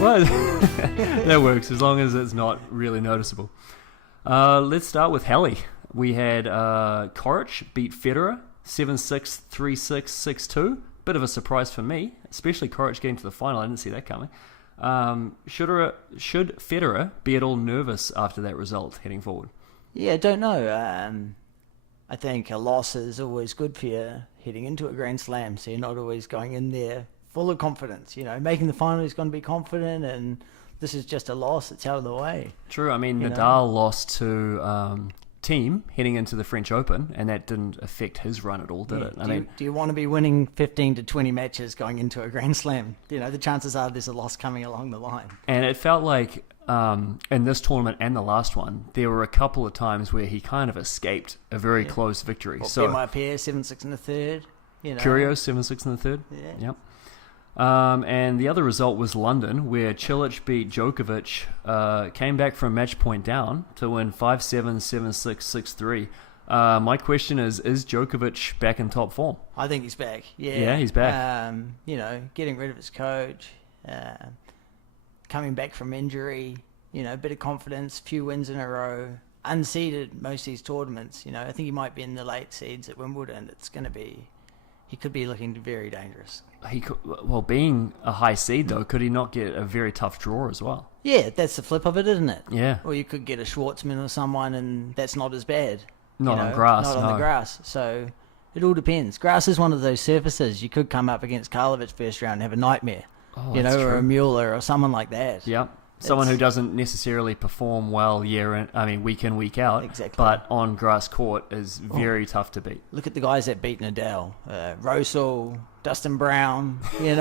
Well, that works as long as it's not really noticeable. Let's start with Halley. We had Kyrgios beat Federer 7-6, 3-6, 6-2. Bit of a surprise for me, especially Kyrgios getting to the final. I didn't see that coming. Should Federer be at all nervous after that result heading forward? Yeah, I don't know. I think a loss is always good for you heading into a Grand Slam, so you're not always going in there full of confidence. You know, making the final is going to be confident, and this is just a loss. It's out of the way. True. I mean, Nadal lost to Thiem heading into the French Open, and that didn't affect his run at all, did it? Do you want to be winning 15 to 20 matches going into a Grand Slam? You know, the chances are there's a loss coming along the line. And it felt like in this tournament and the last one, there were a couple of times where he kind of escaped a very close victory. Well, so my pair 7-6 in the third. You know. Kyrgios 7-6 in the third. Yeah. Yep. And the other result was London, where Cilic beat Djokovic, came back from match point down to win 5-7, 7-6, 6-3. My question is Djokovic back in top form? I think he's back. Yeah, Yeah, he's back. Getting rid of his coach, coming back from injury, a bit of confidence, few wins in a row, unseeded most of these tournaments. I think he might be in the late seeds at Wimbledon. He could be looking very dangerous. He could, well, being a high seed though, could he not get a very tough draw as well? Yeah, that's the flip of it, isn't it? Yeah. Or you could get a Schwartzman or someone, and that's not as bad. Not on grass. Not on the grass. So it all depends. Grass is one of those surfaces you could come up against Karlovic first round and have a nightmare. Oh, or a Mueller or someone like that. Yep. Someone who doesn't necessarily perform well week in, week out. Exactly. But on grass court is very tough to beat. Look at the guys that beat Nadal. Rosal, Dustin Brown, I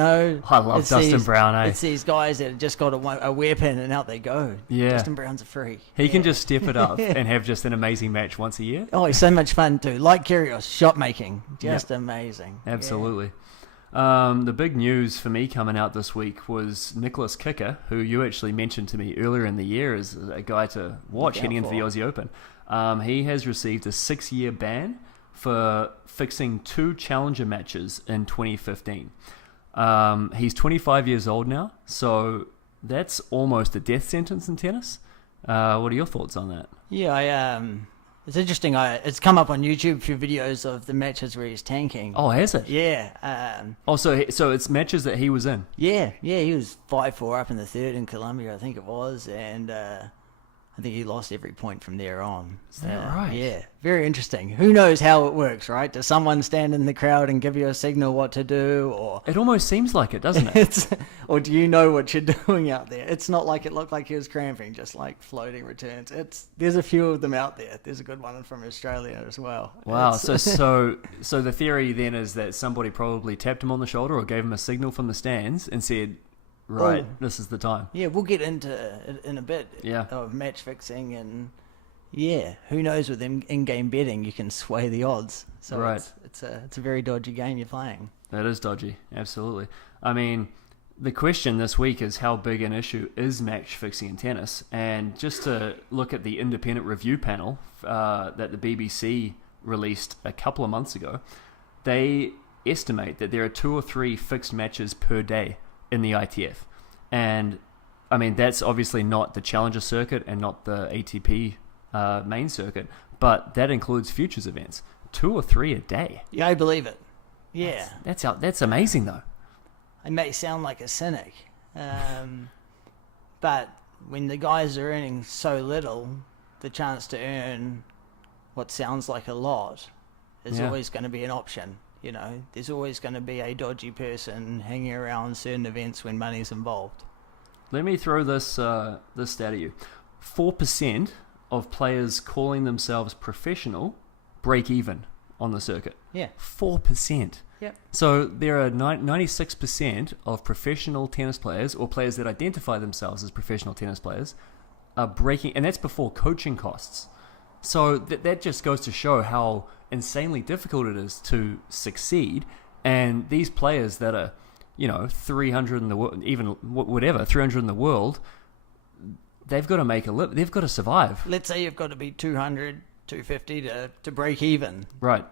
love Dustin Brown, eh? It's these guys that have just got a weapon and out they go. Yeah. Dustin Brown's a freak. He can just step it up and have just an amazing match once a year. Oh, he's so much fun too. Like Kyrgios, shot making. Just amazing. Absolutely. Yeah. The big news for me coming out this week was Nicholas Kicker, who you actually mentioned to me earlier in the year as a guy to watch heading into the Aussie Open. He has received a 6-year ban for fixing 2 challenger matches in 2015. He's 25 years old now, so that's almost a death sentence in tennis. What are your thoughts on that? Yeah, it's interesting. It's come up on YouTube, a few videos of the matches where he's tanking. Oh, has it? Yeah. So it's matches that he was in? Yeah, he was 5-4 up in the third in Colombia, I think it was, and I think he lost every point from there on. Is that right? Yeah, very interesting. Who knows how it works, right? Does someone stand in the crowd and give you a signal what to do, or it almost seems like it, doesn't it? Or do you know what you're doing out there? It's not like it looked like he was cramping, just like floating returns. There's a few of them out there. There's a good one from Australia as well. Wow. So the theory then is that somebody probably tapped him on the shoulder or gave him a signal from the stands and said, right, this is the time. Yeah, we'll get into it in a bit of match fixing, and who knows, with in-game betting you can sway the odds. So right. It's a very dodgy game you're playing. That is dodgy, absolutely. I mean, the question this week is how big an issue is match fixing in tennis, and just to look at the independent review panel that the BBC released a couple of months ago, they estimate that there are 2 or 3 fixed matches per day in the ITF. And I mean, that's obviously not the Challenger circuit and not the ATP main circuit, but that includes futures events. 2 or 3 a day. Yeah, I believe it. Yeah. That's amazing though. I may sound like a cynic, but when the guys are earning so little, the chance to earn what sounds like a lot is always going to be an option. There's always going to be a dodgy person hanging around certain events when money's involved. Let me throw this stat at you. 4% of players calling themselves professional break even on the circuit. Yeah. 4%. Yep. So there are 96% of professional tennis players, or players that identify themselves as professional tennis players, are breaking, and that's before coaching costs. So that just goes to show how insanely difficult it is to succeed. And these players that are, 300 in the world, even whatever, 300 in the world, they've got to make a living. They've got to survive. Let's say you've got to be 200, 250 to break even. Right.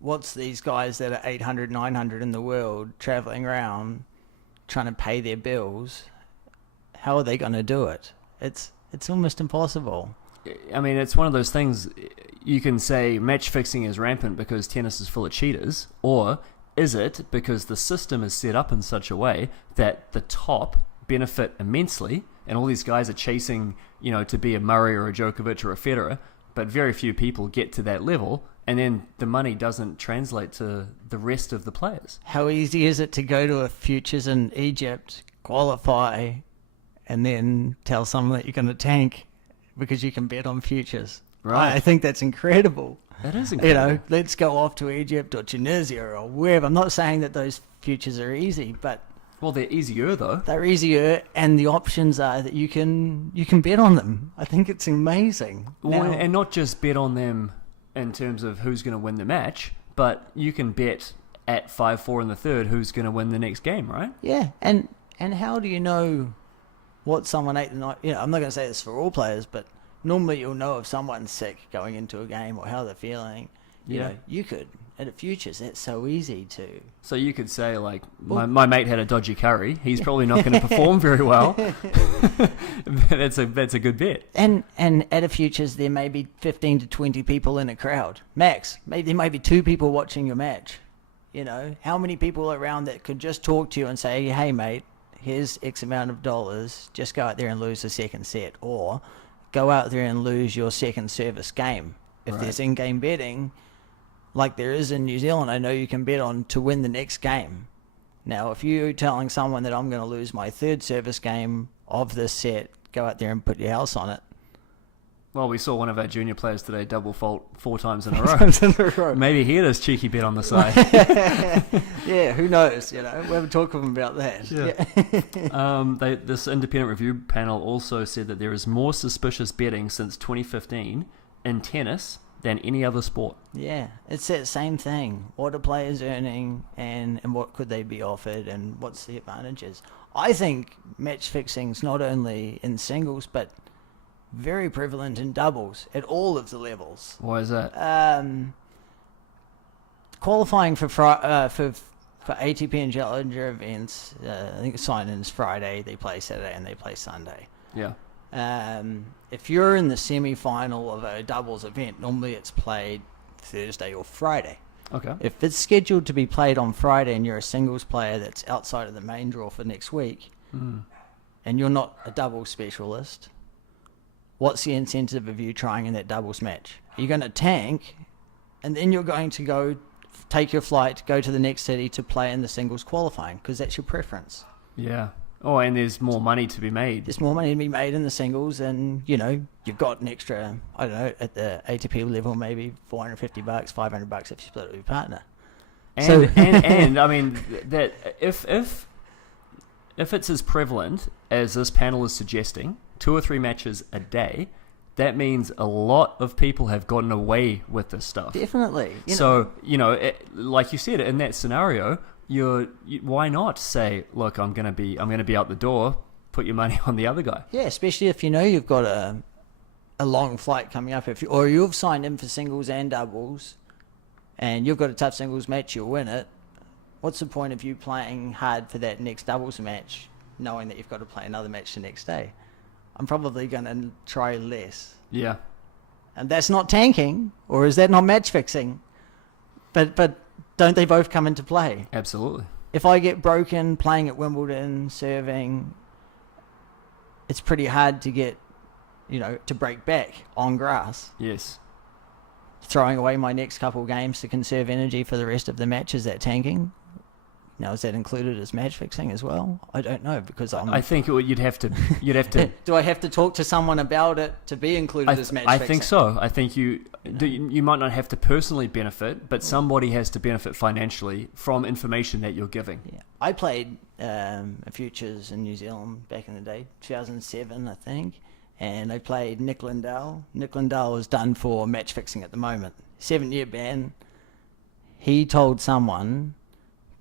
What's these guys that are 800, 900 in the world traveling around trying to pay their bills, how are they going to do it? It's almost impossible. I mean, it's one of those things. You can say match fixing is rampant because tennis is full of cheaters, or is it because the system is set up in such a way that the top benefit immensely, and all these guys are chasing, to be a Murray or a Djokovic or a Federer, but very few people get to that level, and then the money doesn't translate to the rest of the players. How easy is it to go to a futures in Egypt, qualify, and then tell someone that you're going to tank because you can bet on futures? Right. I think that's incredible. That is incredible. Let's go off to Egypt or Tunisia or wherever. I'm not saying that those futures are easy, but well, they're easier though. They're easier, and the options are that you can bet on them. I think it's amazing. Well, and not just bet on them in terms of who's going to win the match, but you can bet at 5-4 in the third who's going to win the next game, right? Yeah, and how do you know what someone ate the night? I'm not going to say this for all players, but normally you'll know if someone's sick going into a game or how they're feeling. You could. At a futures, that's so easy to. So you could say, like, my mate had a dodgy curry. He's probably not going to perform very well. That's a good bet. And at a futures, there may be 15 to 20 people in a crowd. Max. Maybe there may be 2 people watching your match. How many people around that could just talk to you and say, hey, mate, here's X amount of dollars. Just go out there and lose the second set. Or go out there and lose your second service game. If there's in-game betting, like there is in New Zealand, I know you can bet on to win the next game. Now, if you're telling someone that I'm going to lose my third service game of this set, go out there and put your house on it. Well, we saw one of our junior players today double fault 4 times in a row. Maybe he had his cheeky bet on the side. Yeah, who knows? We haven't talked with him about that. Yeah. This independent review panel also said that there is more suspicious betting since 2015 in tennis than any other sport. Yeah, it's that same thing. What are players earning, and what could they be offered, and what's the advantages? I think match fixing's not only in singles, but very prevalent in doubles at all of the levels. Why is that? Qualifying for ATP and Challenger events, I think sign-in's Friday, they play Saturday and they play Sunday. Yeah. If you're in the semi-final of a doubles event, normally it's played Thursday or Friday. Okay. If it's scheduled to be played on Friday and you're a singles player that's outside of the main draw for next week, and you're not a doubles specialist, what's the incentive of you trying in that doubles match? You're going to tank, and then you're going to go take your flight, go to the next city to play in the singles qualifying, because that's your preference. Yeah. Oh, and there's more money to be made. There's more money to be made in the singles, and you've got an extra, I don't know, at the ATP level, maybe $450, $500 if you split it with your partner. And I mean that if it's as prevalent as this panel is suggesting, 2 or 3 matches a day, that means a lot of people have gotten away with this stuff. Definitely. Like you said, in that scenario, why not say, look, I'm gonna be out the door, put your money on the other guy. Yeah, especially if you've got a long flight coming up, or you've signed in for singles and doubles, and you've got a tough singles match, you'll win it. What's the point of you playing hard for that next doubles match, knowing that you've got to play another match the next day? I'm probably going to try less. Yeah. And that's not tanking, or is that not match fixing? But don't they both come into play? Absolutely. If I get broken playing at Wimbledon, serving, it's pretty hard to get, to break back on grass. Yes. Throwing away my next couple games to conserve energy for the rest of the match, is that tanking? Now, is that included as match fixing as well? I don't know, because I think you'd have to. Do I have to talk to someone about it to be included as match fixing? I think so. I think you might not have to personally benefit, but somebody has to benefit financially from information that you're giving. Yeah. I played a futures in New Zealand back in the day, 2007, I think, and I played Nick Lindell. Nick Lindell is done for match fixing at the moment. 7-year ban. He told someone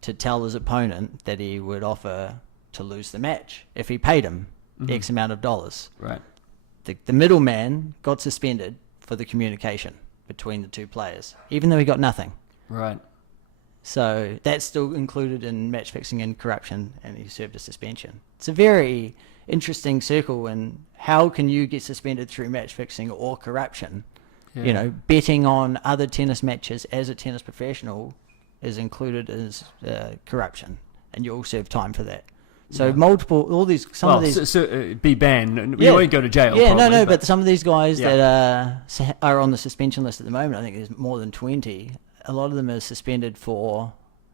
to tell his opponent that he would offer to lose the match if he paid him X amount of dollars. Right. The middleman got suspended for the communication between the two players, even though he got nothing. Right. So that's still included in match fixing and corruption, and he served a suspension. It's a very interesting circle, and how can you get suspended through match fixing or corruption? Yeah. You know, betting on other tennis matches as a tennis professional is included as corruption, and you'll serve time for that. So be banned. You won't go to jail. Yeah, probably, but some of these guys that are on the suspension list at the moment, I think there's more than 20. A lot of them are suspended for,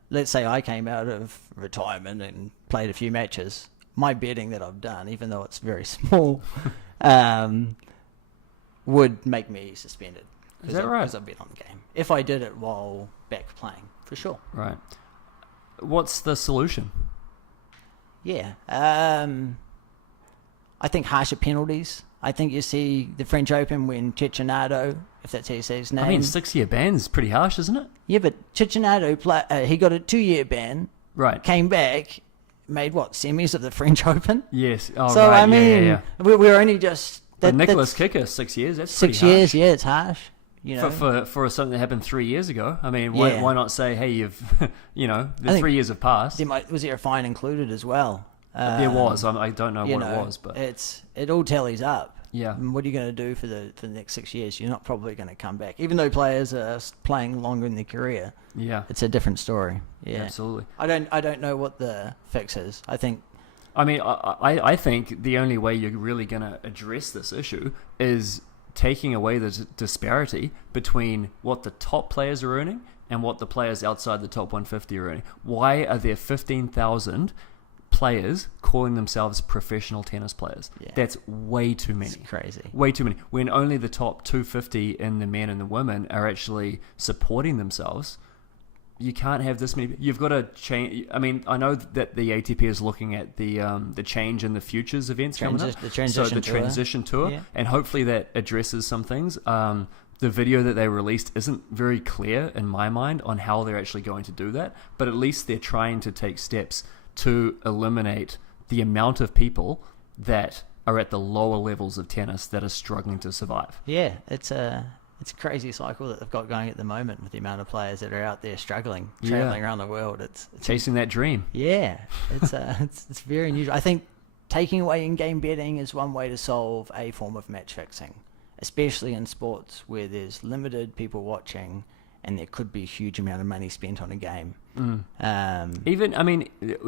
let's say I came out of retirement and played a few matches. My betting that I've done, even though it's very small, would make me suspended. Is that right? Because I bet on the game. If I did it while back playing, for sure. Right. What's the solution? Yeah. I think harsher penalties. I think you see the French Open when Cecchinato, if that's how you say his name. I mean, 6-year ban's pretty harsh, isn't it? Yeah, but Cecchinato, he got a 2-year ban. Right. Came back, made semis of the French Open? Yes. Oh, so, right. I mean, we're only just... But Nicholas Kicker, 6 years, that's pretty 6 harsh. years, yeah, it's harsh. You know? For something that happened 3 years ago. I mean, why not say, hey, you've, the 3 years have passed. Was there a fine included as well? There was. I don't know what it was, but it all tallies up. Yeah. And what are you going to do for the next 6 years? You're not probably going to come back, even though players are playing longer in their career. Yeah, it's a different story. Yeah, absolutely. I don't know what the fix is. I think the only way you're really going to address this issue is taking away the disparity between what the top players are earning and what the players outside the top 150 are earning. Why are there 15,000 players calling themselves professional tennis players? Yeah. That's way too many. It's crazy. Way too many. When only the top 250 in the men and the women are actually supporting themselves, you can't have this many. You've got to change. I mean, I know that the ATP is looking at the change in the futures events coming up. The transition tour, yeah. And hopefully that addresses some things. The video that they released isn't very clear in my mind on how they're actually going to do that, but at least they're trying to take steps to eliminate the amount of people that are at the lower levels of tennis that are struggling to survive. Yeah, it's a crazy cycle that they've got going at the moment with the amount of players that are out there struggling, traveling around the world. It's chasing that dream. Yeah, it's very unusual. I think taking away in-game betting is one way to solve a form of match fixing, especially in sports where there's limited people watching and there could be a huge amount of money spent on a game.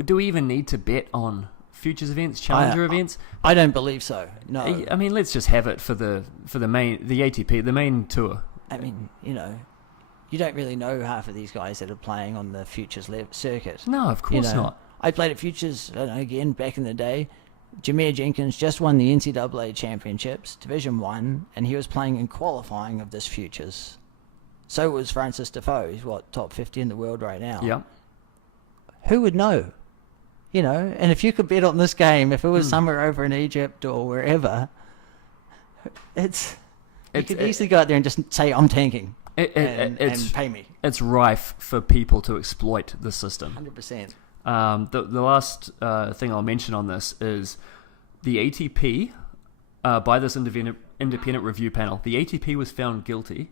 Do we even need to bet on futures events, challenger events? I don't believe so. No. I mean, let's just have it for the ATP, the main tour. I mean, you don't really know half of these guys that are playing on the futures circuit. No, of course not. I played at futures, again, back in the day. Jameer Jenkins just won the NCAA championships, Division 1, and he was playing in qualifying of this futures. So was Francis Defoe. He's top 50 in the world right now. Yeah. Who would know? And if you could bet on this game, if it was somewhere over in Egypt or wherever, you could easily go out there and just say, I'm tanking and pay me. It's rife for people to exploit the system. 100%. The last thing I'll mention on this is the ATP, by this independent review panel, the ATP was found guilty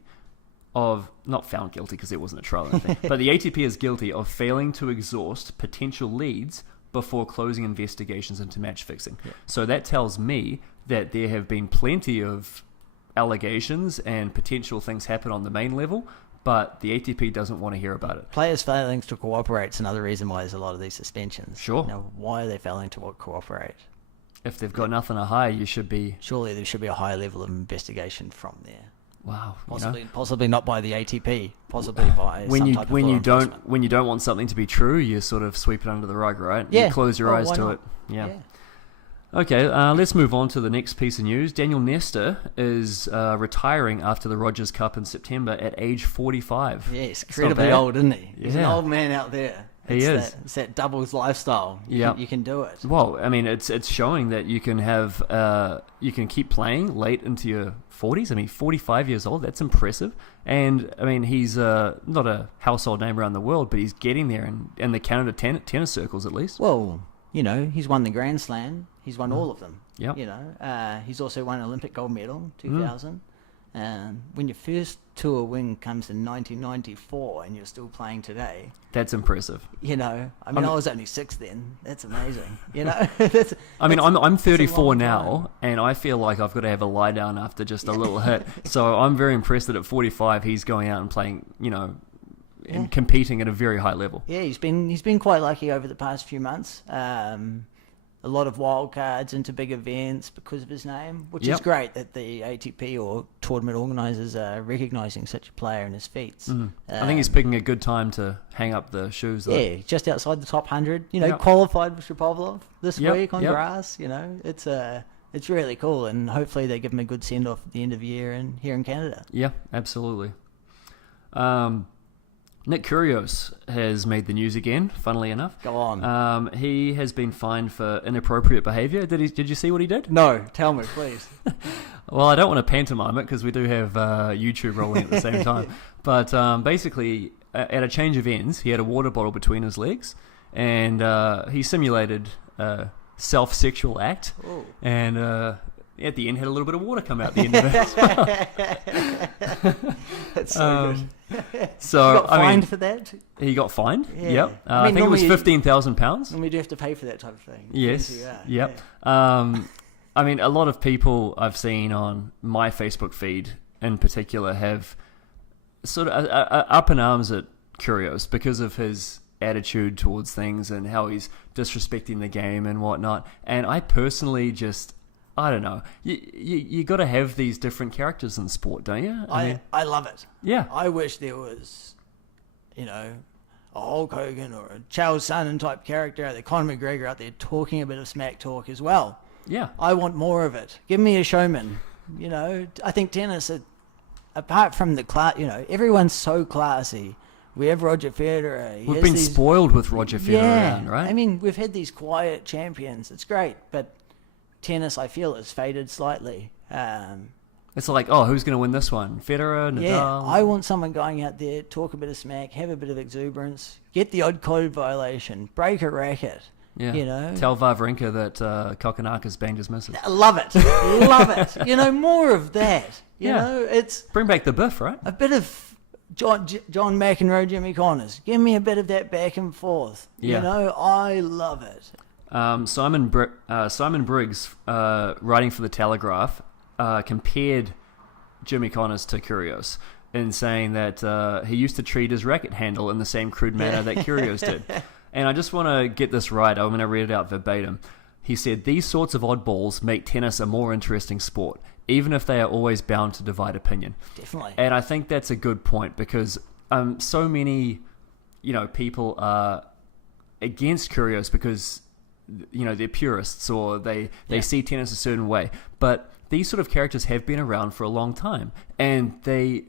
of, not found guilty because it wasn't a trial or anything, but the ATP is guilty of failing to exhaust potential leads before closing investigations into match fixing. Yeah. So that tells me that there have been plenty of allegations and potential things happen on the main level, but the ATP doesn't want to hear about it. Players failing to cooperate is another reason why there's a lot of these suspensions. Sure. Now, why are they failing to cooperate? If they've got nothing to hide, surely there should be a higher level of investigation from there. Wow. Possibly not by the ATP. Possibly by when you don't want something to be true, you sort of sweep it under the rug, right? Yeah. You close your eyes to it. Yeah. Okay, let's move on to the next piece of news. Daniel Nestor is retiring after the Rogers Cup in September at age 45. Yes, incredibly old, isn't he? He's an old man out there. It's that doubles lifestyle. You can do it. Well, I mean, it's showing that you can have you can keep playing late into your 40s. I mean, 45 years old, that's impressive. And I mean, he's not a household name around the world, but he's getting there in the Canada tennis circles at least. Well, he's won the Grand Slam. He's won all of them. Yeah. He's also won an Olympic gold medal, 2000. When your first tour win comes in 1994 and you're still playing today, That's impressive. you know, I mean, I was only 6 then. That's amazing. You know, that's, I mean, I'm 34 long now, time. and I feel like I've got to have a lie down after just a little hit. So I'm very impressed that at 45 he's going out and playing, you know, and competing at a very high level. Yeah, he's been quite lucky over the past few months. A lot of wild cards into big events because of his name, which is great that the ATP or tournament organisers are recognising such a player and his feats. I think he's picking a good time to hang up the shoes, though. Yeah, just outside the top 100. You know, qualified with Shapovalov this week on grass. You know, it's really cool, and hopefully they give him a good send off at the end of the year and here in Canada. Yeah, absolutely. Nick Kyrgios has made the news again, funnily enough. Go on. He has been fined for inappropriate behaviour. Did you see what he did? No, tell me, please. Well, I don't want to pantomime it because we do have YouTube rolling at the same time. But basically, at a change of ends, he had a water bottle between his legs, and he simulated a self-sexual act. Ooh. And at the end, had a little bit of water come out the end of it. That's so good. So he got fined for that? He got fined. Yeah. Yep. I think it was £15,000. And we do have to pay for that type of thing. Yes. Yep. Yeah. I mean, a lot of people I've seen on my Facebook feed in particular have sort of up in arms at Kyrgios because of his attitude towards things and how he's disrespecting the game and whatnot. And I personally I don't know. You got to have these different characters in sport, don't you? I love it. Yeah. I wish there was, you know, a Hulk Hogan or a Charles Sonnen type character, the Conor McGregor out there talking a bit of smack talk as well. Yeah. I want more of it. Give me a showman. You know, I think tennis, apart from the class, you know, everyone's so classy. We have Roger Federer. We've been spoiled with Roger Federer around, right? I mean, we've had these quiet champions. It's great, but tennis, I feel, has faded slightly. It's like, who's going to win this one? Federer, Nadal? Yeah, I want someone going out there, talk a bit of smack, have a bit of exuberance, get the odd code violation, break a racket. Yeah. You know, tell Wawrinka that Kokonakis banged his missus. I love it, love it. You know, more of that. You know, it's bring back the biff, right? A bit of John McEnroe, Jimmy Connors. Give me a bit of that back and forth. Yeah. You know, I love it. Simon Briggs, writing for the Telegraph, compared Jimmy Connors to Kyrgios in saying that he used to treat his racket handle in the same crude manner that Kyrgios did. And I just want to get this right. I'm going to read it out verbatim. He said, "These sorts of oddballs make tennis a more interesting sport, even if they are always bound to divide opinion." Definitely. And I think that's a good point because so many, you know, people are against Kyrgios because, you know, they're purists or they see tennis a certain way. But these sort of characters have been around for a long time, and they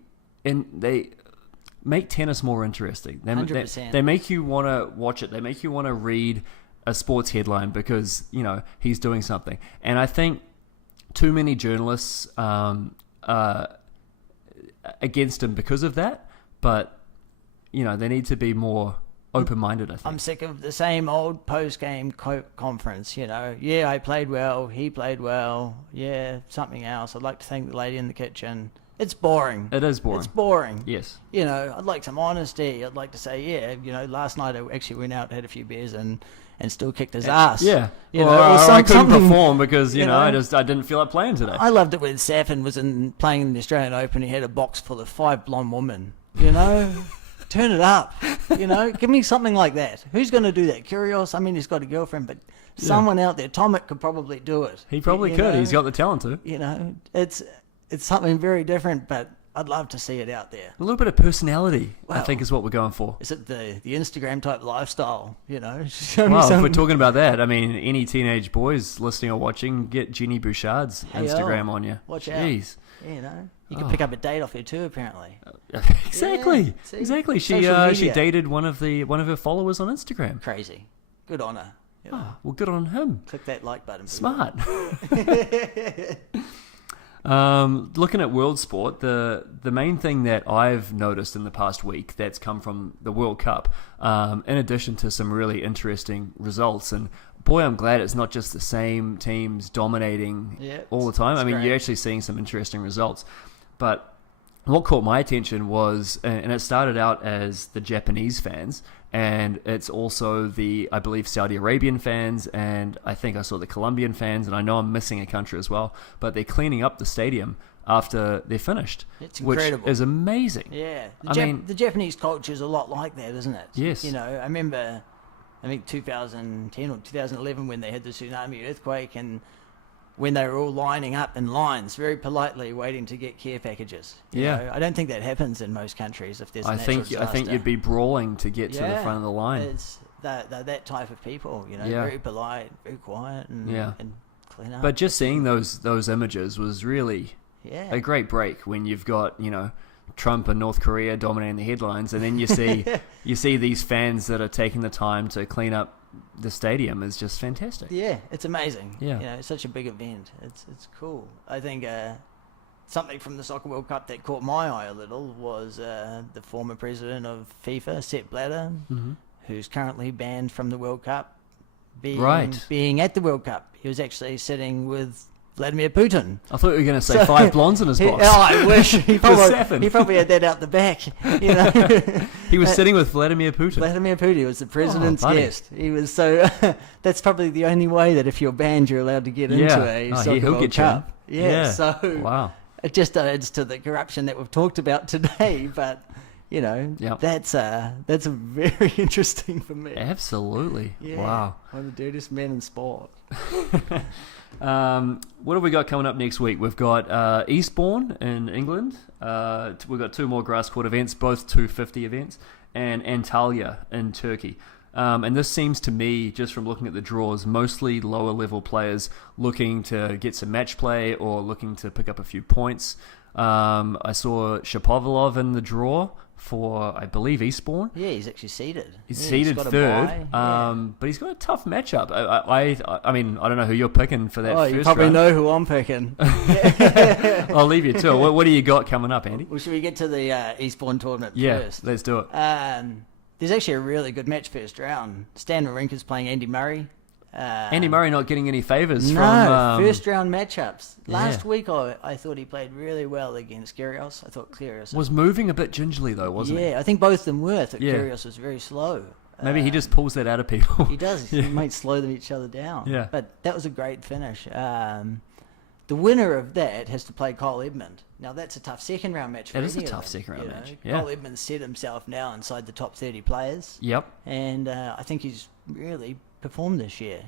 make tennis more interesting. 100%. They make you want to watch it. They make you want to read a sports headline because, you know, he's doing something. And I think too many journalists against him because of that. But, you know, they need to be more open-minded, I think. I'm sick of the same old post-game conference, you know. Yeah, I played well. He played well. Yeah, something else. I'd like to thank the lady in the kitchen. It's boring. It is boring. It's boring. Yes. You know, I'd like some honesty. I'd like to say, yeah, you know, last night I actually went out, had a few beers and still kicked his ass. Yeah. You know, I couldn't perform because, you know, I didn't feel like playing today. I loved it when Safin was playing in the Australian Open. He had a box full of 5 blonde women, you know. Turn it up, you know. Give me something like that. Who's going to do that? Kyrgios? I mean, he's got a girlfriend, but someone out there, Tomic could probably do it. He probably could. Know? He's got the talent to. You know, it's something very different, but I'd love to see it out there. A little bit of personality, I think, is what we're going for. Is it the Instagram type lifestyle? You know, well, if we're talking about that, I mean, any teenage boys listening or watching, get Jenny Bouchard's Instagram on you. Watch Jeez. out. You know, you can pick up a date off her too. Apparently. Exactly. Yeah, exactly. She dated one of her followers on Instagram. Crazy. Good on her. You know? Well, good on him. Click that like button. Smart. Looking at world sport, the main thing that I've noticed in the past week that's come from the World Cup, in addition to some really interesting results, and boy, I'm glad it's not just the same teams dominating all the time. I mean, you're actually seeing some interesting results. But what caught my attention was, and it started out as the Japanese fans, and it's also the, I believe, Saudi Arabian fans, and I think I saw the Colombian fans, and I know I'm missing a country as well, but they're cleaning up the stadium after they're finished. It's incredible. Which is amazing. Yeah. mean, the Japanese culture is a lot like that, isn't it? Yes. You know, I remember, I think 2010 or 2011 when they had the tsunami earthquake, and when they were all lining up in lines, very politely waiting to get care packages. You know, I don't think that happens in most countries if there's a natural disaster. I think you'd be brawling to get to the front of the line. It's that type of people, you know, very polite, very quiet, and clean up. But just seeing those images was really a great break when you've got, you know, Trump and North Korea dominating the headlines, and then you see these fans that are taking the time to clean up the stadium is just fantastic. Yeah, it's amazing. Yeah. You know, it's such a big event. It's cool. I think something from the Soccer World Cup that caught my eye a little was the former president of FIFA, Sepp Blatter, who's currently banned from the World Cup, being at the World Cup. He was actually sitting with Vladimir Putin. I thought you were going to say 5 blondes in his box. I wish. He probably had that out the back. You know? He was sitting with Vladimir Putin. Vladimir Putin was the president's guest. He was that's probably the only way that if you're banned, you're allowed to get into a Soccer World Cup. Yeah. So wow. It just adds to the corruption that we've talked about today. But you know, that's very interesting for me. Absolutely. Yeah. Wow. One of the dirtiest men in sport. What have we got coming up next week? We've got Eastbourne in England. We've got 2 more grass court events, both 250 events, and Antalya in Turkey. And this seems to me, just from looking at the draws, mostly lower level players looking to get some match play or looking to pick up a few points. I saw Shapovalov in the draw for, I believe, Eastbourne. Yeah, he's actually seated. He's seated third, but he's got a tough matchup. I mean, I don't know who you're picking for that first round. You probably know who I'm picking. I'll leave you to it. What do you got coming up, Andy? Well, should we get to the Eastbourne tournament first? Yeah, let's do it. There's actually a really good match first round. Stan Wawrinka's playing Andy Murray. Andy Murray not getting any favours from... first round matchups. Last week I thought he played really well against Kyrgios. I thought Kyrgios... Was moving a bit gingerly though, wasn't he? Yeah, I think both of them were. I thought Kyrgios was very slow. Maybe he just pulls that out of people. He does. He might slow them each other down. Yeah. But that was a great finish. The winner of that has to play Kyle Edmund. Now that's a tough second round match for It is a any of tough them, second round match. Kyle Edmund set himself now inside the top 30 players. Yep. And I think he's really performed this year.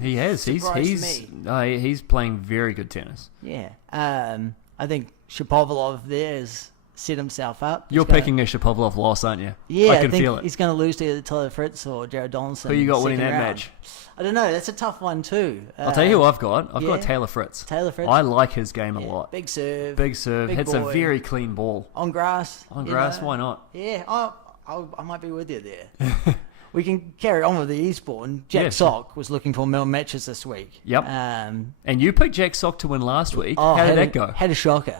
He has. He's playing very good tennis. Yeah. I think Shapovalov there's set himself up. You're picking a Shapovalov loss, aren't you? Yeah, I can feel it. He's going to lose to either Tyler Fritz or Jared Donaldson. Who you got winning that match? I don't know. That's a tough one too. I'll tell you who I've got. I've got Taylor Fritz. Taylor Fritz. I like his game a lot. Big serve. Big hits boy. a very clean ball. On grass. Why not? Yeah, I might be with you there. We can carry on with the Eastbourne. Jack Sock was looking for more matches this week. Yep. And you picked Jack Sock to win last week. How did that go? Had a shocker.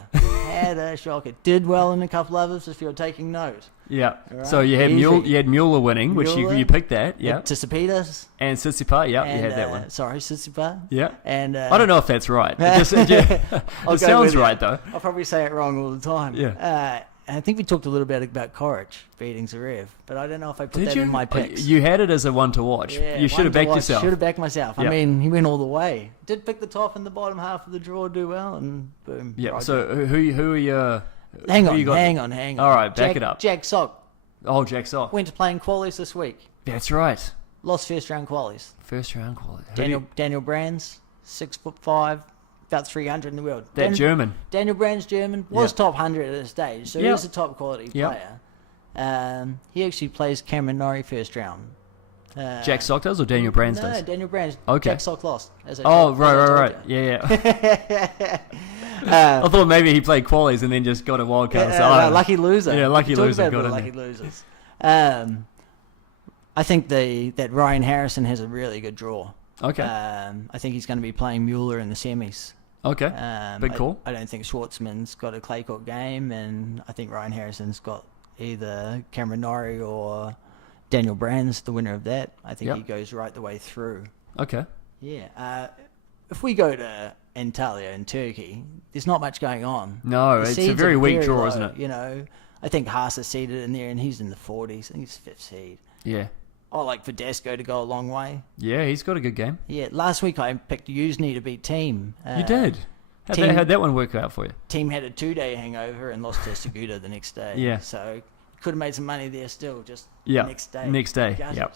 Did well in a couple others if you're taking note. Yeah. Right. So you had Mueller winning, which you picked that. Yeah. Tsitsipas. And Tsitsipas. Yeah, you had that one. Sorry, Tsitsipas. Yeah. And I don't know if that's right. It sounds right though. I'll probably say it wrong all the time. Yeah. I think we talked a little bit about Koric beating Zverev, but I don't know if I put that in my picks. You had it as a one to watch. Yeah, you should have backed yourself. Should have backed myself. Yep. I mean, he went all the way. Did pick the top and the bottom half of the draw do well, and boom. Yeah. Right. So who are you? Hang on. All right, back it up. Jack Sock. Oh, Jack Sock. Went to playing qualies this week. That's right. Lost first round qualies. First round qualies. Daniel Brands, 6'5", about 300 in the world. German. Daniel Brand's German, was top 100 at this stage, so he's a top quality player. He actually plays Cameron Norrie first round. Jack Sock does or Daniel Brands does? No, Daniel Brands. Okay. Jack Sock lost. Right. Yeah. I thought maybe he played qualies and then just got a wild card. Lucky loser. Yeah, lucky loser. Got lucky losers. I think that Ryan Harrison has a really good draw. Okay. I think he's going to be playing Mueller in the semis. Okay. Big call. I don't think Schwartzman's got a clay court game, and I think Ryan Harrison's got either Cameron Norrie or Daniel Brands, the winner of that. I think he goes right the way through. Okay. Yeah. If we go to Antalya in Turkey, there's not much going on. No, The it's a seeds very are weak very draw, low, isn't it? You know, I think Haas is seeded in there, and he's in the 40s. I think he's 5th seed. Yeah. I like Verdasco to go a long way. Yeah, he's got a good game. Yeah, last week I picked Uzny to beat Team. You did. How'd that one work out for you? Team had a 2-day hangover and lost to Seguda the next day. Yeah. So could have made some money there still, just Yeah. next day. Next day, Gutted. yep.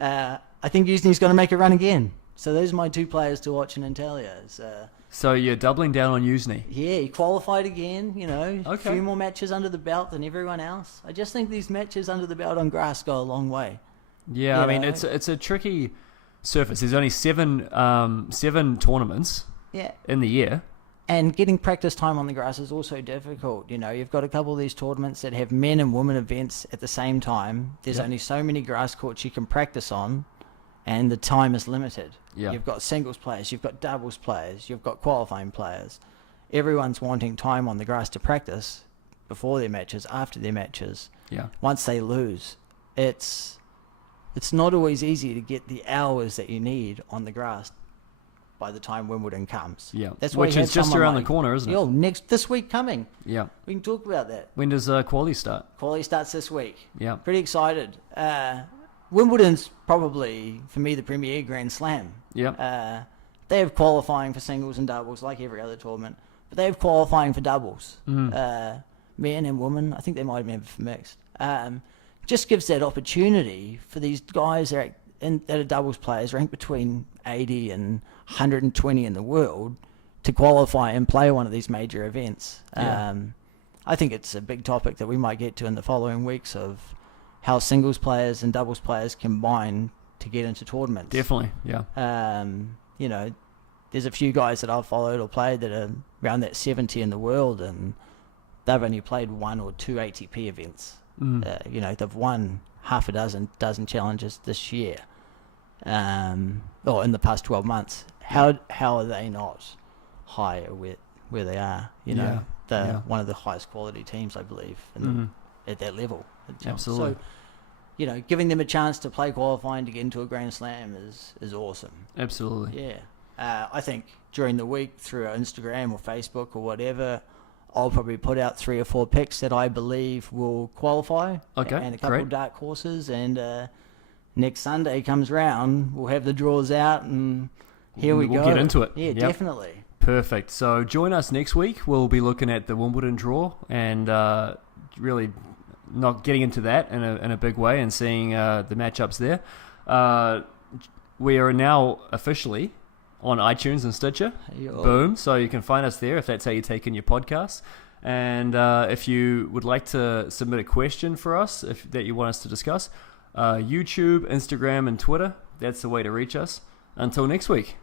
I think Uzny's going to make a run again. So those are my 2 players to watch in Antalya. So you're doubling down on Uzny. Yeah, he qualified again, you know, a Okay. few more matches under the belt than everyone else. I just think these matches under the belt on grass go a long way. Yeah, You I mean, know? it's a tricky surface. There's only seven tournaments Yeah. in the year. And getting practice time on the grass is also difficult. You know, you've got a couple of these tournaments that have men and women events at the same time. There's Yep. only so many grass courts you can practice on, and the time is limited. Yeah. You've got singles players, you've got doubles players, you've got qualifying players. Everyone's wanting time on the grass to practice before their matches, after their matches. Yeah. Once they lose, it's not always easy to get the hours that you need on the grass by the time Wimbledon comes. Yeah. That's why Which you is have just someone around the like- corner, isn't it? This week coming. Yeah. We can talk about that. When does quali start? Quali starts this week. Yeah. Pretty excited. Wimbledon's probably, for me, the premier Grand Slam. Yeah. They have qualifying for singles and doubles like every other tournament, but they have qualifying for doubles. Mm. Men and women. I think they might have been for mixed. Just gives that opportunity for these guys that are doubles players ranked between 80 and 120 in the world to qualify and play one of these major events. Yeah. I think it's a big topic that we might get to in the following weeks of how singles players and doubles players combine to get into tournaments. Definitely. Yeah. You know, there's a few guys that I've followed or played that are around that 70 in the world, and they've only played 1 or 2 ATP events. Mm. You know, they've won half a dozen challenges this year, or in the past 12 months. How are they not higher where they are? You know, they're one of the highest quality teams, I believe, at that level. Absolutely. So, you know, giving them a chance to play qualifying to get into a Grand Slam is awesome. Absolutely. Yeah. I think during the week through our Instagram or Facebook or whatever, I'll probably put out 3 or 4 picks that I believe will qualify. Okay, And a couple great. of dark horses. And next Sunday comes round, we'll have the draws out, and here we We'll go. get into it. Yeah, Yep. definitely. Perfect. So join us next week. We'll be looking at the Wimbledon draw and really not getting into that in a big way and seeing the matchups there. We are now officially on iTunes and Stitcher. Yo. Boom. So you can find us there if that's how you take in your podcasts. And if you would like to submit a question for us that you want us to discuss, YouTube, Instagram, and Twitter, that's the way to reach us. Until next week.